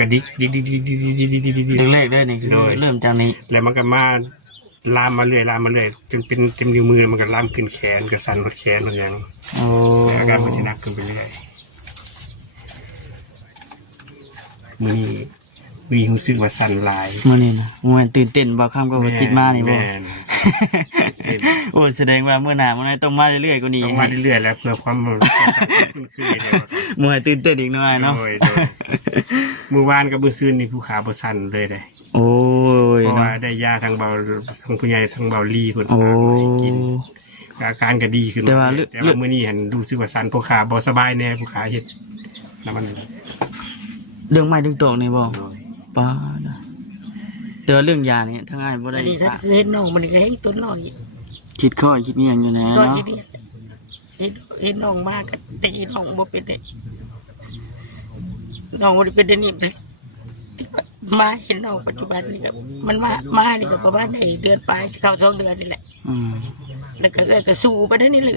กระดิกดิกดิกดิกดิกดิกดิกดิกดิกดิกแรกๆเลยนี่คือเริ่มจากนี้แล้วมันก็มาลามมาเรื่อยลามมาเรื่อยจนเป็นเต็มนิ้วมือมันก็ลามขึ้นแขนกระสันหดแขนอะไรอย่างโอ้อาการมันจะหนักขึ้นไปเรื่อยมีรู้สึกว่าสั่นลายมื้อนี้นะมวยตื่นเต้นบ่คำก็บ่จิตมานี่บ่โอ้แสดงว่ามื้อหน้ามื้อไหนต้องมาเรื่อยๆกว่านี้ต้องมาเรื่อยๆแล้วเพื่อความคุ้นเคยมวยตื่นเต้นอีกหน่อยเนาะมื้อวานกับมื้อซื่นนี่ผู้ขาบ่สั่นเลยได้โอ้ยเพราะว่าได้ยาทางเบาทางผู้ใหญ่ทางเบาลีเพิ่นกินอาการก็ดีขึ้นแต่ว่ามื้อนี้เห็นรู้สึกว่าสั่นผู้ขาบ่สบายแน่ผู้ขาเฮ็ดแล้วมันเรื่องไม้เรื่องตอกนี่บ่ป้าแต่ว่าเรื่องยานี่ทั้งอ้ายบ่ได้อันนี้ถ้าคือเห็นน้องมันก็เห็นตัวน้อยคิดข้อคิดอีหยังอยู่นะก็เนาะคิดเนี่ยเห็นน้องมากก็แต่น้องบ่เป็นเด็กน้องบ่ได้เป็นเด็กนี่เลยมาเห็นน้องปัจจุบันนี่ครับมันมานี่ก็ประมาณ1 เดือนไปเข้า2 เดือนนี่แหละแล้วก็สู้ไปได้นี่เลย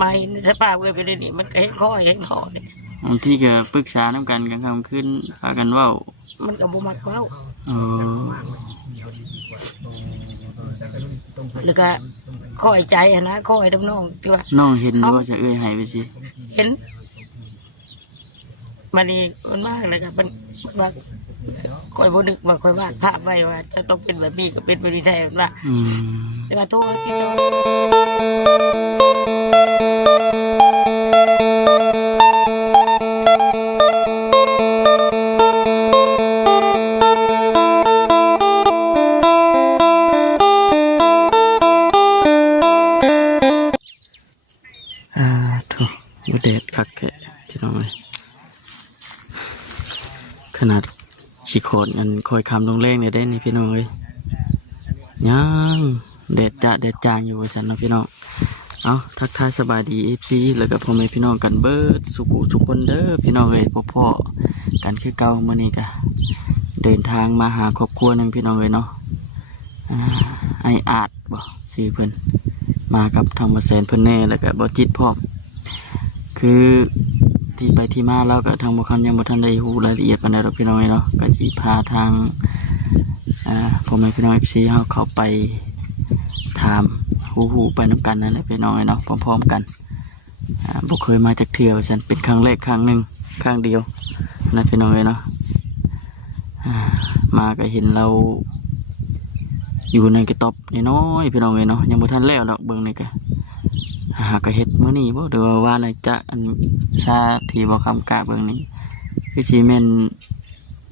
มาเห็นสภาพเป็นนี่มันก็เห็นข้อเห็นคอเลยบางทีก็ปรึกษาน้ำกันกลางค่ำคืนพากันเว้ามันก็บ่มักเว้าแล้วก็คอยใจนะคอยน้องที่ว่าน้องเห็นหรือว่าจะเอื้อยหายไปสิเห็นมันนี่มันมากเลยครับมันว่าคอยบ่นึกว่าคอยวาดภาพไว้ว่าจะต้องเป็นแบบนี้ก็เป็นแบบนี้แท้ว่าแต่ว่าโทษที่โบ่แดดคักแค่พี่น้องเลยขนาดขี้โคตรมันคอยคำลงแรงเนี่ยได้นี่พี่น้องเลยยังแดดจางอยู่ว่าซั่นเนาะพี่น้องเอาทักทายสบายดี FC แล้วก็พ่อแม่พี่น้องกันเบิดสุขุทุกคนเด้อพี่น้องเอ้ยพ่อกันคือเก่ามื้อนี้ก็เดินทางมาหาครอบครัวนึงพี่น้องเอ้ยเนาะไออาจบ่ชื่อเพิ่นมากับทางมาแสนเพิ่นแน่แล้วก็บ่จิตพร้อมคือที่ไปที่มาแล้วก็ทางบุคคลยังบ่ทันได้รู้รายละเอียดปานใดหรอกพี่น้องเนาะก็สิพาทางพ่อแม่พี่น้อง FC เฮาเข้าไปถามฮู้ไปนำกันนั่นแหละพี่น้องเนาะพร้อมๆกันบ่เคยมาจากเที่ยวฉันเป็นครั้งแรกครั้งนึงครั้งเดียวนะพี่น้องเนาะมาก็เห็นเราอยู่ในกระต๊อบน้อยๆพี่น้องเนาะยังบ่ทันแล้วดอกเบิ่งนี่ก็หากเฮ็ดมื้อนี้บ่หรือว่าอะไรจะอันชาที่บ่คำกะเบิ่งนี่คือสิแม่น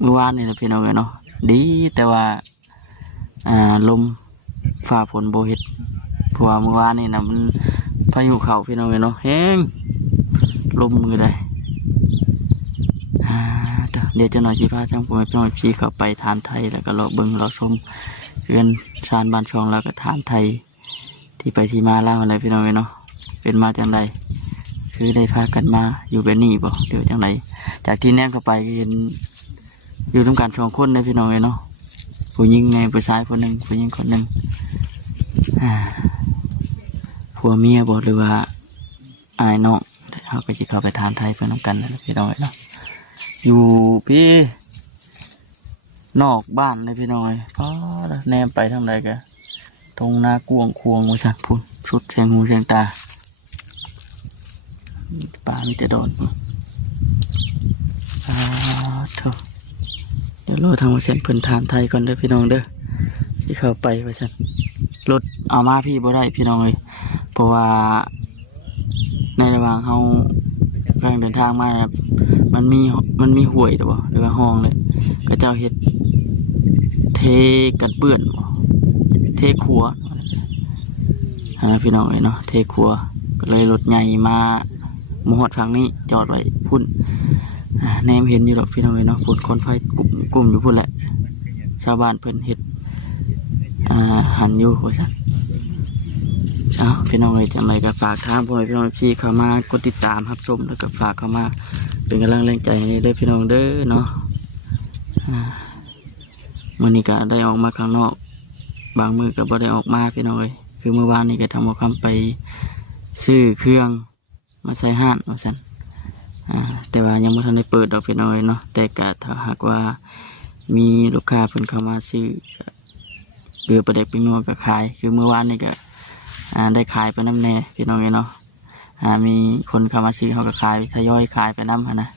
มื้อวานนี่แหละพี่น้องเนาะดีแต่ว่าลมฟ้าฝนบ่เฮ็ดเพราะว่ามื้อวานนี่น่ะมันพายุเข้าพี่น้องเนาะแฮงลมมือใดเดี๋ยวจะหน่อยสิพาทางพ่อแม่พี่น้องพี่เข้าไปถามไทยแล้วก็รอเบิ่งรอชมเรือนชานบ้านช่องแล้วก็ถามไทยที่ไปที่มาเล่าอะไรพี่น้องเนาะเป็นมาจังไรคือได้พากันมาอยู่แบบนี้บ่เดี๋ยวจังไรจากที่แนมเข้าไปเห็นอยู่ต้องการ2 คนเลยพี่น้องเนาะผู้หญิงไงผู้ชายคนหนึ่งผู้หญิงคนหนึ่งผัวเมียบ่หรือว่าอายน้องเขาไปจิเข้าไปทานไทยเพื่อนต้องกันเลยพี่น้องเนาะอยู่พี่นอกบ้านเลยพี่น้องเพราะแนมไปทางใดกันตรงนากวงควงมาชักพุ่นชุดแสงหูแสงตาป่ามีแต่โดนเถอะเดี๋ยวรอทางว่าเส้นเพิ่นทานไทยก่อนเด้อพี่น้องเด้อที่เข้าไปว่าฉันรถเอามาพี่บ่ได้พี่น้องเลยเพราะว่าในระหว่างเขากำลังเดินทางมามันมีห่วยหรือเปล่าหรือว่าห้องเลยก็เจ้าเฮ็ดเทกันเปื้อนเทครัวพี่น้องเนาะเทครัวก็เลยรถใหญ่มาหมดฝั่งนี้จอดไว้พุ่นแนมเห็นอยู่ดอกพี่น้องเนาะพุ่นคนไฟกลุ่มอยู่พุ่นแหละชาวบ้านเพิ่นเฮ็ดหันอยู่ว่าซั่นพี่น้องจังไรก็ฝากทางพ่อพี่น้องที่เข้ามากดติดตามรับชมแล้วก็ฝากเข้ามาเป็นกำลังแรงใจให้ได้พี่น้องเด้อเนาะมื้อนี้ก็ได้ออกมาข้างนอกบางมื้อก็บ่ได้ออกมาพี่น้องคือเมื่อวานนี้ก็ทำเอาคำไปซื้อเครื่องมาใส่ห้านว่าซั่น แต่ว่ายังบ่ทันได้เปิดดอกพี่น้องเนาะแต่ก็ถ้าหากว่ามีลูกค้าเพิ่นเข้ามาซื้อเรือประเด็กเป็นนัวก็ขายคือเมื่อวานนี่ก็ได้ขายไปน้ำแน่พี่น้องเนาะมีคนเข้ามาซื้อเขาก็ขายทยอยขายไปน้ำหั่นนะ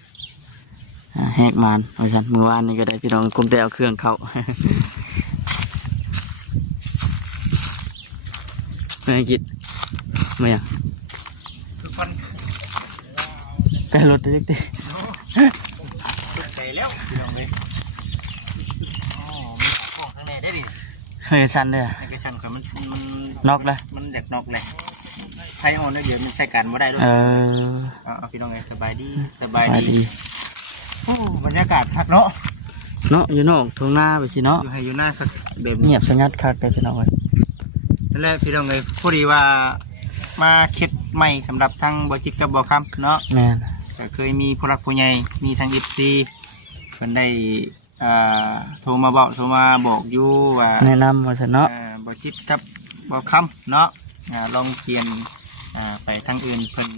แหกมานเพราะฉะนั้นเมื่อวานนี่ก็ได้พี่น้องกลมแต่เอาเครื่องเข้า ไม่กินไม่อยาก ทุกคน ใกล้รถเล็กดิ ใจแล้วพี่น้องเลยอ๋อมีของข้างในได้ดิ เฮ้ยสั้นเลย ในกระชังครับมัน นอกเลย มันอยากนอกเลยไทยอ่อนเดี๋ยวมันใช้การไม่ได้ด้วยเอาพี่น้องไงสบายดีสบายดีโอ้บรรยากาศคักเนาะ เนาะอยู่นอกทุ่งนาไปสิเนาะ อยู่ให้อยู่หน้าคักแบบ เงียบสงัดคักเลยพี่น้องเอ้ย นั่นแหละพี่น้องเลยพอดีว่ามาคิดใหม่สำหรับทางบจิตกับบ่คำเนาะ แม่น ก็เคยมีผู้รักผู้ใหญ่มีทางFCเพิ่นได้โทรมาบอกอยู่ว่า แนะนำว่าซะเนาะ บจิตกับบ่คำเนาะลองเปลี่ยนไปทางอื่นเพิ่น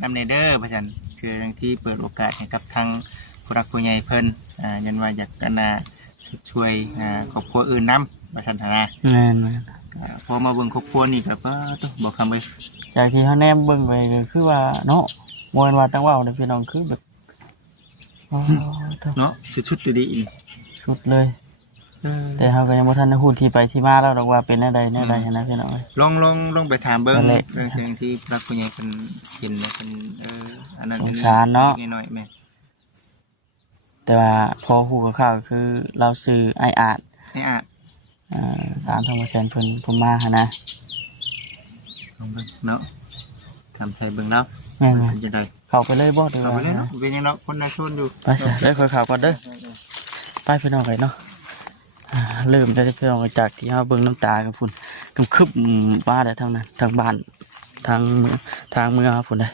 นำเนเดอร์ว่าซั่นคือทางที่เปิดโอกาสให้กับทางผู้รักผู้ใหญ่เพิ่นยันว่าอยากกันช่วยครอบครัวอื่นนำว่าซั่นนะ แม่นแม่น พอมาเบิ่งครอบครัวนี่ก็ต้องบอกคำไว้ จากที่เฮาแนมเบิ่งไปก็คือว่าเนาะบ่แม่นว่าตั้งเว้าเด้อพี่น้องคือแบบอ๋อเด้อ เนาะชุดๆดี สุดเลยแต่เฮาก็ยังบ่ทันได้ฮู้ที่ไปที่มาแล้วดอกว่าเป็นแนวใดนะพี่น้องเอ้ย ลองไปถามเบิ่ง นั่นแหละ เรื่องที่ผู้รักผู้ใหญ่เพิ่นเห็นแล้วเพิ่นอันนั้น สงสารเนาะ นิดหน่อยแม่ แต่ว่าพอฮู้คร่าวๆก็คือเราซื้อไออาด ให้ตามธรรมชาติเพิ่นผมมาหั่นนะ ลองเบิ่งเนาะทำไทยเบิ่งแล้ว แม่น เป็นจังได๋ ๆเข้าไปเลยบ่ดีก เอา ว่า ไปเลยเนาะเป็นยังเนาะคนน่ะชวนอยู่ ไปซะเด้อค่อยเข้าก่อนเด้อไปพี่น้องไปเนาะเริ่มได้พี่น้องจากที่เฮาเบิ่งน้ำตากับพุ่นคึบๆบ้านได้ทางนั้นทางบ้านทางเมืองพุ่นได้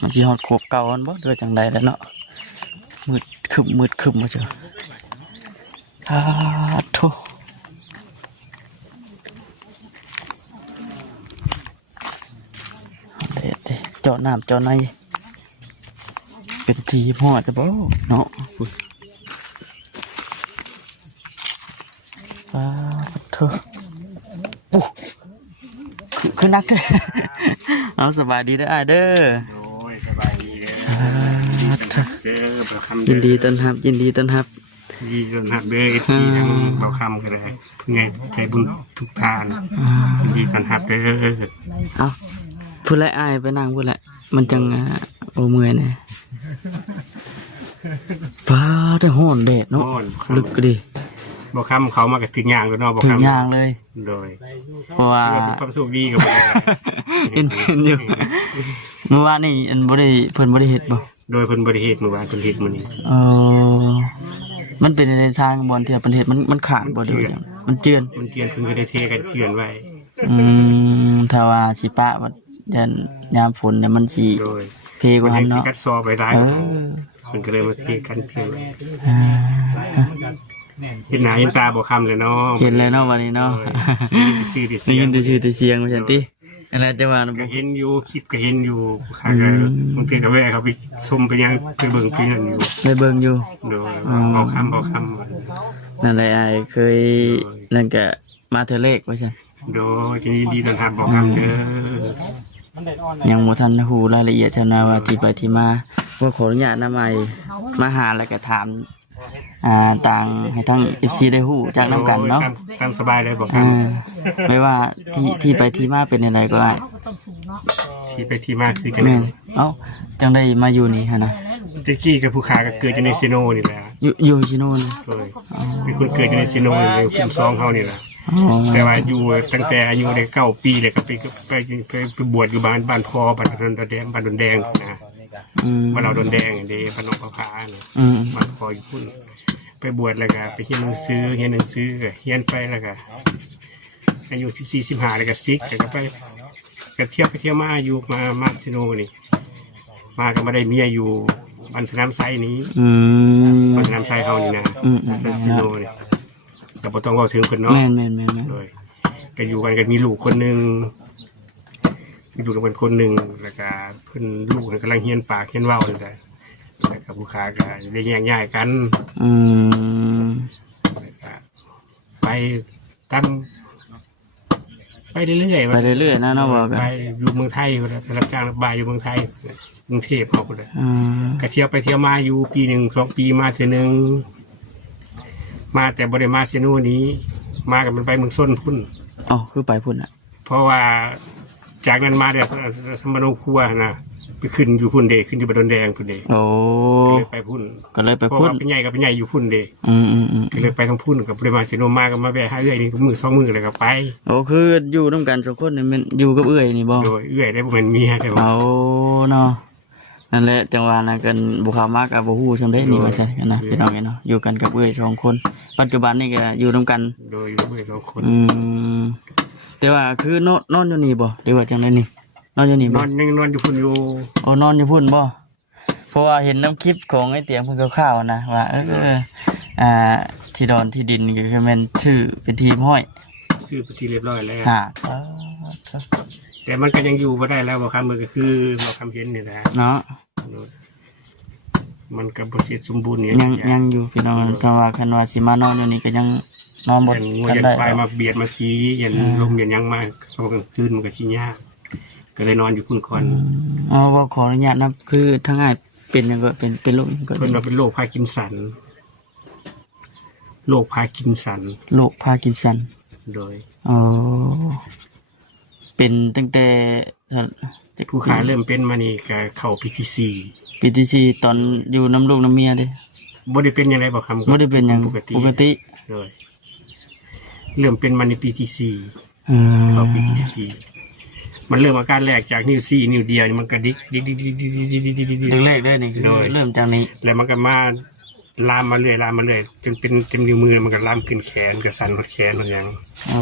มันสิฮอดโคกเก่าอันบ่เด้อจังได๋แล้วเนาะมืดคึบมาเจอโธ่เด็ดเจาะน้ำเจาะในเป็นทีพ่อจะบ่เนาะโธ่โอ้คือนักเลยเอาสบายดีเด้อเด้อ โอ้ยสบายดีเด้อบ่คำ ยินดีต้อนรับยินดีต้อนรับ ดีต้อนรับเด้อที่ทางบ่คำก็ได้ผู้ใหญ่ใจบุญทุกทานยินดีต้อนรับเด้อ เอาพูดไรอายไปนั่งพูดละมันจังโอเมื่อยเนี่ยฟ้าแต่ห้อนแดดเนาะลึกก็ดี บ่คำเขามากับถึงอย่างแล้วเนาะบ่ ถึง คำ ยางเลย โดย เพราะว่า มีความสุขดีกับบ่ เห็นอยู่เมื่อวานนี่อันบ่ได้เพิ่นบ่ได้เฮ็ดบ่ โดยเพิ่นบ่ได้เฮ็ดมื้อวานเพิ่นเฮ็ดมื้อนี้ มันเป็นในทางบอลที่ประเทศมันขาดบ่ได้จังมันเจือน มันเกลียนเพิ่นก็ได้เทกันเกลียนไว้ ถ้าว่าสิปะว่ายันยามฝนเนี่ยมันสิ โดย เพกว่าหั่นเนาะ กัดซอไปได้ เออ เพิ่นก็เลยมาเทกันเกลียนไว้เห็นหน้าเห็นตาบ่คำเลยเนาะ เห็นแล้วเนาะวันนี้เนาะ ได้ยินแต่ชื่อแต่ ได้ เสีย ยิ ง นแต่ชื่อแต่เสียงว่าซั่นติอะไรจะว่านะ ก็ บ่ เห็นอยู่คลิปก็เห็นอยู่ข้างบางทีก็แวะเขาไปชมไปยังไปเบิ่งเพื่อนอยู่ ได้เบิ่งอยู่ โดยเอาคำ นั่นแหละอ้ายเคยนั่นก็มาเทื่อเลขว่าซั่น โดยยินดีต้อนรับบ่คำเด้อ ยังบ่ทันฮู้รายละเอียดซั่นนะว่าที่ไปที่มาว่าขออนุญาตนำใหม่มาหาแล้วก็ถามต่างให้ทั้ง FC ได้ฮู้จากนํกันเนาะ ตามสบายเลยบ่คำ ไม่ว่าที่ไปที่มาเป็นอะไรก็ได้ ที่ไปที่มาคือกัน แม่นเอ้าจังได้มาอยู่นี่ฮะนะ แท็กซี่กับผู้ค้าก็เกิดอยู่ในซีโนนี่แหละ อยู่ที่โน่น โดยเป็นคนเกิดอยู่ในซีโนในคุ้มซองเขานี่แหละ แต่ว่าอยู่ตั้งแต่อายุได้9 ปีเลยก็ไปบวชอยู่บ้านพ่อบ้านดอนแดงบ้านดอนแดงนะบ้านเราดอนแดงเด้บ้านน้องพระพาเนี่ยบ้านพ่ออยู่พุ่นไปบวชแล้วก็ไปเรียนหนังสือเรียนไปแล้วก็อายุ14-15แล้วก็ซิกแล้วก็ไปก็เที่ยวมาอยู่มาซิโนนี่มาก็มาได้เมียอยู่บ้านสนามไซนี้บ้านสนามไซเฮานี่นะซิโนนี่ก็บ่ต้องเว้าถึงเพิ่นเนาะ แม่น โดยก็อยู่กันก็มีลูกคนนึง อยู่กับคนหนึ่งแล้วก็เพิ่นลูกกำลังเฮียนปากเฮียนเว้าเลยแต่แล้วก็ผู้ค้าก็ได้แยกย้ายกัน อืม แล้วก็ไปตามไปเรื่อยๆ ไปเรื่อยๆนะเนาะบอกกัน ไปอยู่เมืองไทยไปรับจ้างรับบายอยู่เมืองไทยกรุงเทพเอาไปเลย อืม ก็เที่ยวไปเที่ยวมาอยู่ปีหนึ่ง2 ปีมาเทื่อนึงมาแต่บ่ได้มาเซโนนี้ มากันมันไปเมืองส้นพุ่น อ๋อคือไปพุ่นอ่ะ เพราะว่าจากนั้นมาเดี๋ยวสมโนครัวนะไปขึ้นอยู่พุ่นเดขึ้นอยู่บนดอนแดงพุ่นเด โอ้ ก็เลยไปพุ่น ก็เลยไป เพราะ พุ่น ว่าเป็นใหญ่กับเป็นใหญ่อยู่พุ่นเด อืม ก็เลยไปทางพุ่นกับปริมาณเซโนมากับมาแวะหาเอื้อยนี่ก็มือ2 มือเลยก็ไป โอ้คืออยู่ร่วมกันสองคนนี่มันอยู่กับเอื้อยนี่บ่ โดยเอื้อยได้บ่เป็นเมียได้บ่ เอาเนาะนั่นแหละจังหวะนั้นกันบุคามากกับบุฮู้ซำได้นี่ว่าซั่นกันนะพี่น้องเนาะอยู่กันกับเอื้อยสองคน ปัจจุบันนี่ก็อยู่ร่วมกัน โดยอยู่มือ2 คน อืมแต่ว่าคือนอนอยู่นี่บ่หรือว่าจังไดนี่นอนอยู่นี่ น บ่ อนยังนอนอยู่พุ่นอยู่ โอ้นอนอยู่พุ่นบ่เพราะว่าเห็นน้ำคลิปของไอ้เตียงเพิ่นคร่าวๆนะว่าอ่าที่ดอนที่ดินก็คือแม่นชื่อเป็นทีมห้อย ซื้อไปที่เรียบร้อยแล้ว ฮะ แต่มันก็ยังอยู่บ่ได้แล้วบ่คำมันก็คือบ่คำเห็นนี่แหละ เนาะ มันก็บ่เสร็จสมบูรณ์นี่ ยังอยู่พี่น้องถ้าว่าคันว่าสิมานอนอยู่นี่ก็ยังนอนบ่ ยันงัว ทัน ยัน ได้ ควายมาเบียดมาซียันลมยันยังมากเขากลางคืนมันก็สิยากก็เลยนอนอยู่พุ่นก่อน อ๋อว่าขออนุญาตนะคือทั้งง่ายเป็นหยังก็เป็นโรคหยังก็ เพิ่นว่าเป็นโรคพาร์กินสันโรคพาร์กินสัน โรคพาร์กินสัน โดย อ๋อเป็นตั้งแต่ ผู้ขาเริ่มเป็นมานี่ก็เข้าปีที่4ปีที่สี่ตอนอยู่น้ำลูกน้ำเมียเด้ บ่ได้เป็นหยังไงบ่คำ บ่ได้เป็นหยังปกติ โดยเริ่มเป็นมาในปีที่4 เอ เข้า อ ปีที่4มันเริ่มอาการแรกจากนิ้ว4นิ้วเดียวนี่มันก็ดิกดิกดิกดิกดิกดิกดิกดิกดิกดิก แรกๆเลยนี่คือเริ่มจากนี้ แล้วมันก็มาลามมาเรื่อยลามมาเรื่อยจนเป็นเต็มนิ้วมือมันก็ลามขึ้นแขนก็สั่นหดแขนหดหยัง โอ้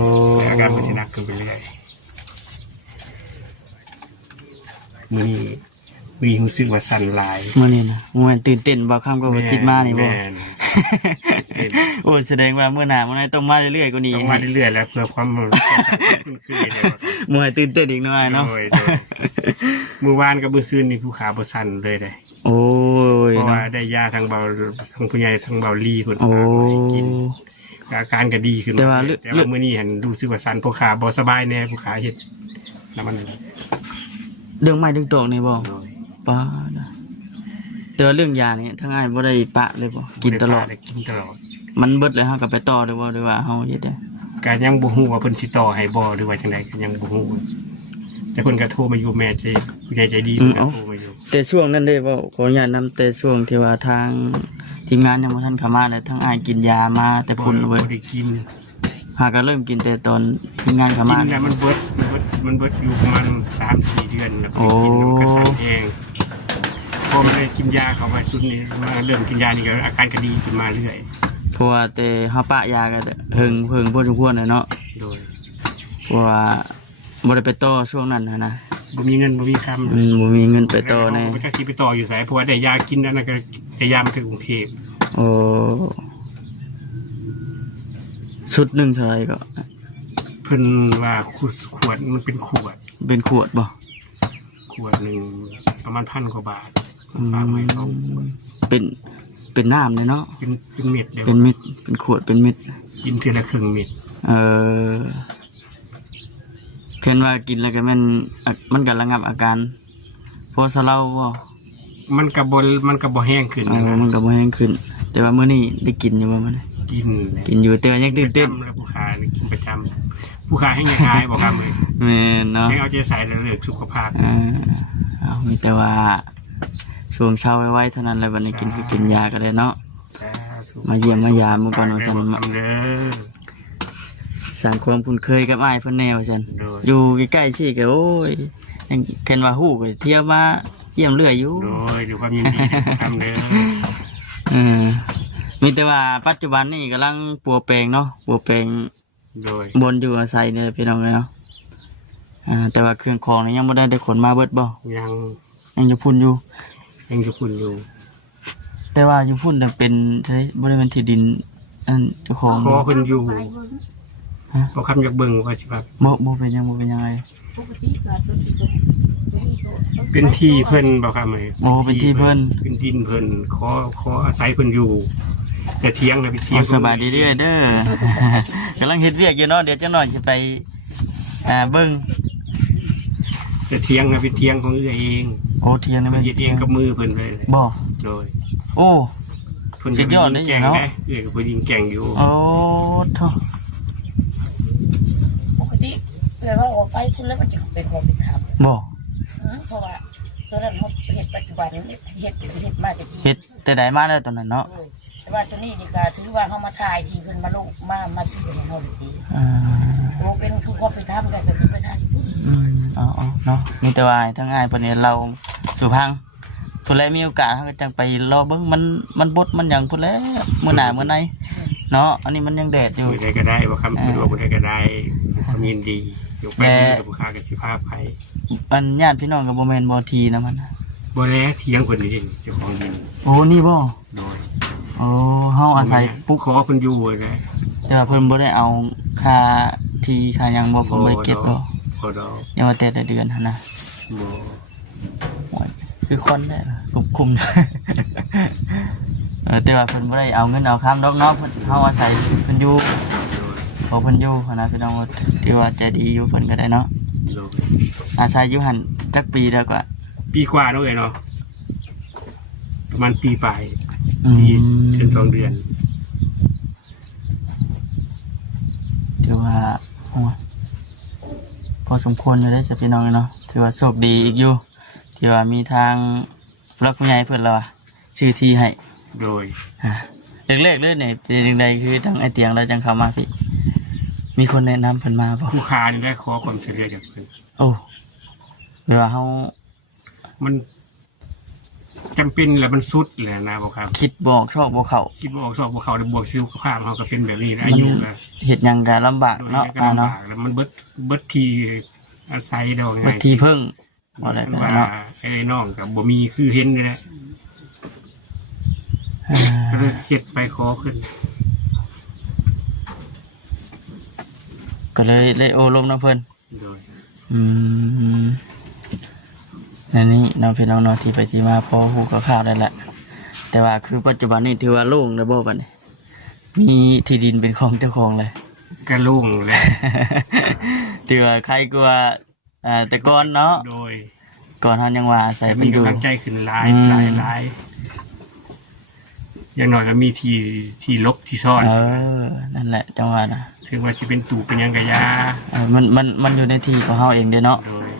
อาการมันจะหนักขึ้นไปเรื่อยมือนี้รู้สึกว่าสั่นหลาย มื้อนี้นะม่วนตื่นเต้นบ่คำก็ว่าจิตมานี่บ่ แม่น โอ้แสดงว่ามื้อหน้ามื้อไหนต้องมาเรื่อยๆกว่านี้ ต้องมาเรื่อยๆแล้วเพื่อความคุ้นเคยเลย มื้อให้ตื่นเต้นอีกหน่อยเนาะ โดยมือวานกับมือซื่นนี่ผู้ขาบ่สั่นเลยได้ โอ้ย เพราะ เนาะ ว่าได้ยาทางเบาทางผู้ใหญ่ทางเบาลีเพิ่น โอ้ ให้กินอาการก็ดีขึ้น แต่ว่า แต่ว่ามื้อนี้หันรู้สึกว่าสั่นผู้ขาบ่สบายแน่ผู้ขาเฮ็ดแล้วมัน เรื่องไม้เรื่องตอกนี่บ่ โดย ป้านะแต่ว่าเรื่องยานี่ทั้งง่ายบ่ได้ปะเลยบ่กินตลอด ได้กินตลอด มันเบิดเลยเฮาก็ไปต่อเลยบ่หรือว่าเฮาเฮ็ดได้ ก็ยังบ่ฮู้ว่าเพิ่นสิต่อให้บ่หรือว่าจังไดก็ยังบ่ฮู้แต่เพิ่นก็โทรมาอยู่แม่ใจผู้ใหญ่ใจดีเพิ่นก็โทรมาอยู่ แต่ช่วงนั้นเด้บ่ขออนุญาตนำแต่ช่วงที่ว่าทางทีมงานยังบ่ทันเข้ามาเลยทั้งอ้ายกินยามาแต่พุ่นเว้ย บ่ได้กิน หาก็เริ่มกินแต่ตอนทีมงานเข้า กิ มาน แล้วมันเบิดอยู่ประมาณ 3-4 เดือนแล้วก็กินแล้วมันก็สั่นเองพอมันได้กินยาเข้าไปสุดนี่มาเริ่มกินยานี่ก็อาการก็ดีขึ้นมาเรื่อย เพราะว่าแต่เฮาปะยาก็เฮิงพอสมควรน่ะเนาะ โดย เพราะว่าบ่ได้ไปต่อช่วงนั้นนะ บ่มีเงินบ่มีคำ บ่มีเงินไปต่อแน่ บ่จักสิไปต่ออยู่ไสเพราะว่าได้ยากินแล้วนั่นก็ได้ยามาถึงกรุงเทพ โอ้ชุดหนึงเท่าไหร่ก็ เพิ่นว่าขวดมันเป็นขวด เป็นขวดบ่ ขวดหนึ่งประมาณ1,000 กว่าบาทฝากไว้2ขวด เป็นน้ำเลยเนาะ เป็นเม็ดเดียว เป็นเม็ดเป็นขวดเป็นเม็ด กินเทือละครึ่งเม็ด เห็นว่ากินแล้วก็มันก็ระงับอาการพอซะเล่าบ่ มันกระบแห้งขึ้นนะ มันก็บ่แห้งขึ้น แต่ว่ามื้อนี้ได้กินอยู่บ่มื้อนี้ กินเลย กินอยู่แต่ว่ายังตื่นเต้น ประจำแล้วผู้ค้านี่กินประจำผู้ค้าให้ยังอายบอกครับเลย แม่นเนาะ ให้เอาใจใส่แล้วเลือกสุขภาพ เอามีแต่ว่าช่วงเช้าไว้เท่านั้นแหละวันนี้กินยาก็ได้เนาะ สาธุ มาเยี่ยมมายามมื้อก่อนว่าซั่น ทำเด้อ สร้างความคุ้นเคยกับอ้ายเพิ่นแนวซั่น โดย อยู่ใกล้ๆสิก็โอ้ยยังเห็นว่าฮู้ก็เที่ยวมาเยี่ยมเรื่อยอยู่ โดยดูความยินดีทำเด้อ เออมีแต่ว่าปัจจุบันนี่กำลังปัวแปลงเนาะปัวแปลง โดย บนอยู่อาศัยเนี่ยพี่น้องเลยเนาะแต่ว่าเครื่องของนี่ยังไม่ได้ขนมาเบิดบ่ ยัง ยังอยู่พุ่นอยู่ ยังจะคุณอยู่ แต่ว่าอยู่พุ่นน่ะเป็นใช่บริเวณที่ดินอันเจ้าของ คอเพิ่นอยู่พอคำอยากเบิ่งว่าสิครับ บ่เป็นยังไง ปกติก็ตัวที่ตัว เป็นที่เพิ่นบ่ครับเอ้ย อ๋อเป็นที่เพิ่น เป็นดินเพิ่นขออาศัยเพิ่นอยู่ แต่เถียงนะเป็นเถีย โอ้ ง สบายดีเด้อเด้อกำลังเฮ็ดเวียกอยู่เนาะเดี๋ยวจังหน่อยสิไปเบิ่ง แต่เถียงนะเป็นเถียงของเอื้อเอง โอ้เทียงนี่ เพิ่ มัน น เฮ็ดเองกับมือเพิ่นเลย บ่ โดย โอ้ เพิ่น สุดยอด ก็ เลย แก่ง เนาะ นะเอื้อก็เพิ่นยิงแก่งอยู่ โอ้โธ่ ปกติเพื่อว่าออกไปคุณแล้วมันจะเป็นความเป็นธรรม บ่ เพราะว่าตัวนั้นเขาเห็ดปัจจุบันนี้เห็ดมาแต่ที่ เฮ็ดแต่ใดมาแล้วตอนนั้นเนาะ แต่ว่าตัวนี้นี่ก็ถือว่าเขามาถ่ายทีเพิ่นมาลงมาซื้อให้เขาดี อ่า ตัวเป็นคือความเป็นธรรมกันก็คือไปถ่าย อ๋อเนาะมีแต่ว่าทั้งอ้ายเพิ่นนี่เราสุพังพุ่นแลมีโอกาสเฮาก็จังไปรอเบิ่งมันบดมันหยังพุ่นแลมื้อหน้ามื้อในเนาะอันนี้มันยังแดดอยู่ มื้อใดก็ได้บ่คำสะดวกบ่ได้ก็ได้ความยินดียกไปนี่กับผู้ค้ากับสิพาไป อันญาติพี่น้องก็บ่แม่นบ่ทีนะมันน่ะ บ่แล้วเถียงเพิ่นนี่เด้เจ้าของดิน โอ้นี่บ่ โดย โอ้เฮาอาศัย ผู้ขอเพิ่นอยู่เลย แต่ว่าเพิ่นบ่ได้เอาค่าที่ค่าหยังบ่เพิ่นบ่ได้เก็บบ่ บ่ดอก ยังว่าแต่เดือนหั่นน่ะ บ่ โอ้ยคือคนได้ล่ะคุม แต่ว่าเพิ่นบ่ได้เอาเงินเอาคำดอกเนาะเพิ่นเฮาอาศัยเพิ่นอยู่ โดย พอเพิ่นอยู่หั่นนะพี่น้องที่ว่าใจดีอยู่เพิ่นก็ได้เนาะ โดย อาศัยอยู่หั่นจักปีแล้วก็ ปีกว่าเนาะเอ้ยเนาะประมาณปีปลาย อื ปี ม ถึง2 เดือน ถือว่าโอ้ยพอสมควรอยู่ได้อจ้ะพี่น้องเนาะถือว่าโชคดีอีกอยู่ที่ว่ามีทางผู้หลักผู้ใหญ่เพิ่นแล้วว่าชื่อที่ให้ โดย แรกๆเลยเนี่ยเป็นจังไดคือทางไอเตียงแล้วจังเข้ามาพี่มีคนแนะนำเพิ่นมาบ่ ผู้ค้านี่ได้ขอความช่วยเหลือจากเพิ่น โอ้เวลาเฮา มันจำเป็นแหละมันสุดแหละนะบ่ครับ คิดบ่ออกชอบบ่เข้า คิดบ่ออกสอบบ่เข้าได้บวกสุขภาพเฮาก็เป็นแบบนี้นะอายุก็ เฮ็ดหยังก็ลำบาก โดย เนาะ ก็ลำ เนาะ บากแล้วมันเบิดที่อาศัยดอกไง บางทีเพิ่งว่าอะไรกัน ว่า เนาะ ไอ้น้องก็บ่มีคือเห็นนี่แหละ อ่า ก็เลยเฮ็ดไปขอเพิ่น ก็เลยโอ้ลมน้ำเพิ่น โดย อืมนั่นนี่น้องพี่น้องเนาะที่ไปที่มาพอฮู้คร่าวๆได้แหละแต่ว่าคือปัจจุบันนี้ถือว่าโล่งแล้วบ่บัดนี้มีที่ดินเป็นของเจ้าของเลย ก็โล่งแล้ว ถือว่าใครกลัวแต่ก่อนเนาะ โดย ก่อนเฮายังว่าอาศัย แต่ เพิ่ มี นอยู่ กำลังใจขึ้นหลาย อืม หลายอย่างน้อยก็มีที่ลบที่ซ่อน นั่นแหละจังหวะนะ ถึงว่าสิเป็นตู่เป็นหยังก็ยา มันอยู่ในที่ของเฮาเองเด้เนาะ โดย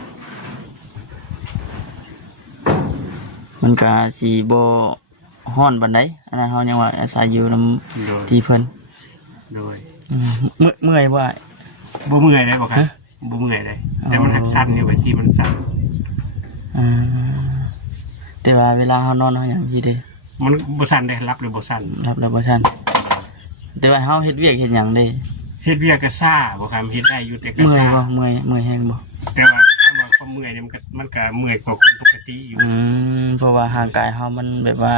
มันก็สิบ่ฮ้อนปานใดอันนั้นเฮายังว่าอาศัยอยู่นำ โดย ที่เพิ่น โดย เมื่อยบ่อ้าย บ่เมื่อยได้บ่ครับ ฮะ บ่เมื่อยได้แต่มันหักสั้นอยู่บางทีมันสั้น อ่าแต่ว่าเวลาเฮานอนเฮาหยังพี่เด้ มันบ่สั้นได้รับหรือบ่สั้น รับแล้วบ่ทันแต่ว่าเฮาเฮ็ดเวียกเฮ็ดหยังเด้ เฮ็ดเวียกก็ซ่าบ่ครับเฮ็ดได้อยู่แต่ก็ เมื่อย ซ่า บ่เมื่อยแฮงบ่ แต่ว่าถ้าว่าความเมื่อยเนี่ยมันก็เมื่อยกว่าคนปกติอยู่ เพราะว่าร่างกายเฮามันแบบว่า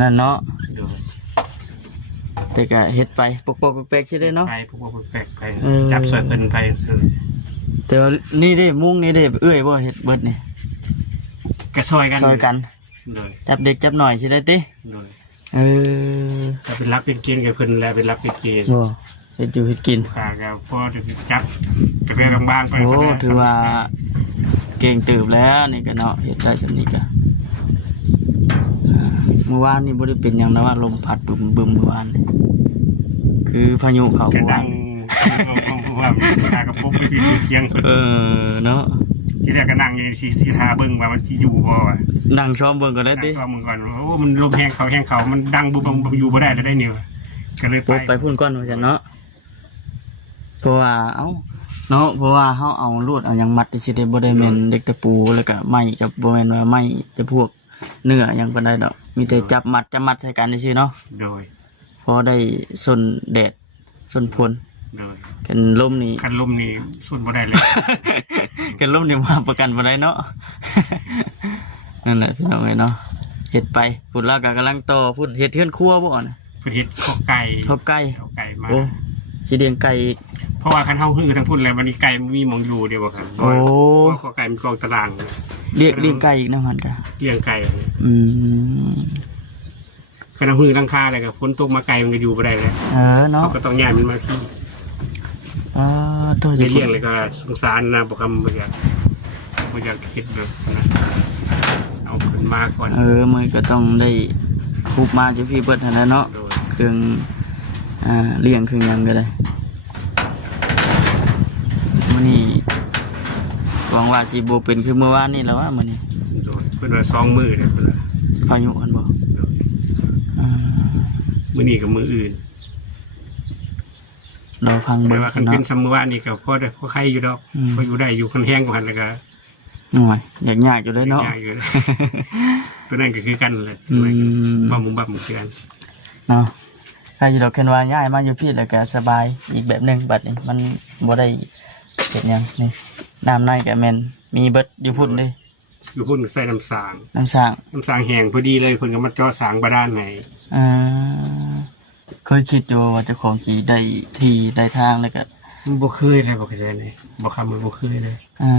นั่นเนาะ โดย แต่ก็เฮ็ดไปปกๆแปลกๆสิได้เนาะ ไปพวกแปลกๆไป เออ จับสวยเพิ่นไป แต่ว่านี่เด้มุ้งนี่เด้เอื้อยบ่เฮ็ดเบิดนี่ ก็ซอยกัน ซอยกัน โดย จับเด็กจับหน่อยสิได้ติ โดย เออ ก็เป็นรักเป็นเกณฑ์กับเพิ่นแล้วเป็นรักเป็นเกณฑ์ บ่เฮ็ดอยู่เฮ็ดกิน ค่ะก็พอจะจับไปบางๆไป โอ้ ก็ได้ ถือว่าเก่งตื่บแล้วนี่ก็เนาะเฮ็ดได้สำนี้ก็เมื่อวานนี่บ่ได้เป็นหยังนะว่าลมพัดบึมเมื่อวานนี่คือพายุเข้า ก็ เมื่อ ดั วาน งว่าข้ากับพบไปอยู่เที่ยงเพิ่น เนาะ ที่แรกก็นั่งอยู่สิทาเบิ่งว่ามันสิอยู่บ่ว่า นั่งชมเบิ่งก็ได้ นั่ง ติ ซ้อมมึงก่อนโอ้มันลมแห้งเขามันดังบุบอยู่บ่ได้แล้วได้เนี่ยก็เลย ปบไปพุ่นก่อนว่าซั่นเนาะเพราะว่าเอ้าเนาะเพราะว่าเฮาเอาลวดเอาหยังมัดสิได้บ่ได้แม่นเด็กตะปูแล้วก็ไม้กับบ่แม่นว่าไม้แต่พวกเนื้อหยังปานใดดอกมีแต่จับมัดใส่กันซื่อๆเนาะ โดย พอได้สนแดดสนพล โดย กันลมนี่ คันลมนี่สุดบ่ได้เลย กันลมนี่มาประกันบ่ได้เนาะ นั่นแหละพี่น้องเอ้ยเนาะเฮ็ดไปพุ่นลาก็กำลังต่อพุ่นเฮ็ดเฮือนครัวบ่น่ะ เพิ่นเฮ็ดข้าวไก่ ข้าวไก่ ข้าวไก่มา โอ้สิเลี้ยงไก่อีก เพราะว่าคันเฮาฮื้อทั้งพุ่นแล้ววันนี้ไก่มีหมองอยู่เดียวบ่ครับ โอ้ เพราะขอไก่มันกองตาราง เลี้ยงไก่อีกนะมันกะ เลี้ยงไก่ อืม คันเฮาฮื้อหลังคาอะไรก็ฝนตกมาไก่มันก็อยู่บ่ได้เลย เนาะ เขาก็ต้องย้ายมันมาที่ ตัว เลี้ยงเลยก็สงสารนะบ่คำบ่อยากเฮ็ดแบบนั้นเอาขึ้นมาก่อน มันก็ต้องได้คุบมาจะพี่เบิดหั่นแหละเนาะ โดย เครื่องเลี้ยงเครื่องหยังก็ได้มื้อนี้หวังว่าสิบ่เป็นคือเมื่อวานนี้แล้วว่ามื้อนี้ โดยเพิ่นว่า2มื้อเด้อเพิ่นว่า พายุอันบ่ โดยมื้อนี้กับมื้ออื่น เราฟัง แต่ เบิ่ง ว่าคันเป็ เนาะ นสำมื้อวานนี่ก็พอใครอยู่ดอกพออยู่ได้อยู่คนแห้งกว่าหั่นแล้วก็ หน่อยยากอยู่เลยเนาะ ยากอยู่ ตัวนั้นก็คือกันแหละบ่มุมบับหมู่เกัน เนาะใครอยู่ดอกเคนว่าย้ายมาอยู่พี่แล้วก็สบายอีกแบบหนึงบัดนี้มันบ่ได้เฮ็ดหยังนี่น้ำในก็แม่นมีเบิดอยู่พุ่นเด้ อยู่พุ่นใส่น้ำสาง น้ำสร้าง แห้งพอดีเลยเพิ่นก็มาเจาะสางบาดาลให้ เคยคิดอยู่ว่าเจ้าของสิได้ที่ได้ทางแล้วก็ มันบ่เคยเลยบ่เคยเลยบ่คำมันบ่เคยเลย อ่า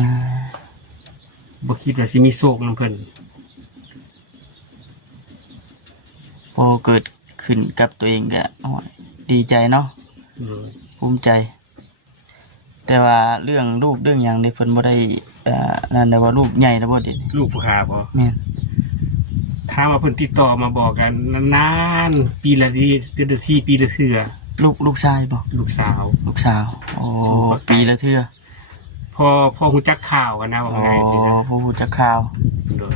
บ่คิดว่าสิมีโชคนำเพิ่น พอเกิดขึ้นกับตัวเองก็ดีใจเนาะภูมิใจ แต่ว่าเรื่องลูกเรื่องหยังได้เพิ่นบ่ได้นั่นแต่ว่าลูกใหญ่แล้วบ่เด็ด ลูกผู้ขาบ่ แม่น ถ้ามาเพิ่นติดต่อมาบอกกันนานๆปีละทีปีละเทื่อ ลูกชายบ่ ลูกสาว ลูกสาวโอ้ปีละเทื่อ พอฮู้จักข่าวกันนะว่า อ๋อ ไงสิจ๊ะ ผู้ฮู้จักข่าว โดย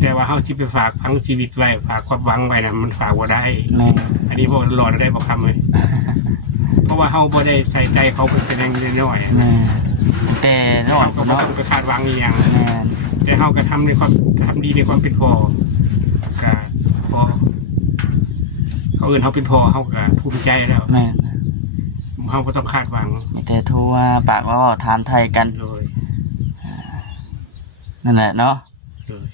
แต่ว่าเฮาสิไปฝากพังชีวิตไว้ฝากความหวังไว้น่ะมันฝากบ่ได้ แม่ อันนี้บ่รอดได้บ่คำเลยเพราะว่าเฮาบ่ได้ใส่ใจเขาเป็นอย่างน้อยๆ แม่แต่น้อย เฮาก็บ่ เนาะ ต้องไปคาดหวังอีหยัง แม่น แต่เฮาก็ทำดีในความเป็นพ่อก็พอเขาเอิ้นเฮาเป็นพ่อเฮาก็ภูมิใจแล้ว แม่น เฮาบ่ต้องคาดหวัง มีแต่โทรว่าปากว่าถามไทยกัน โดย นั่นแหละเนาะ โดย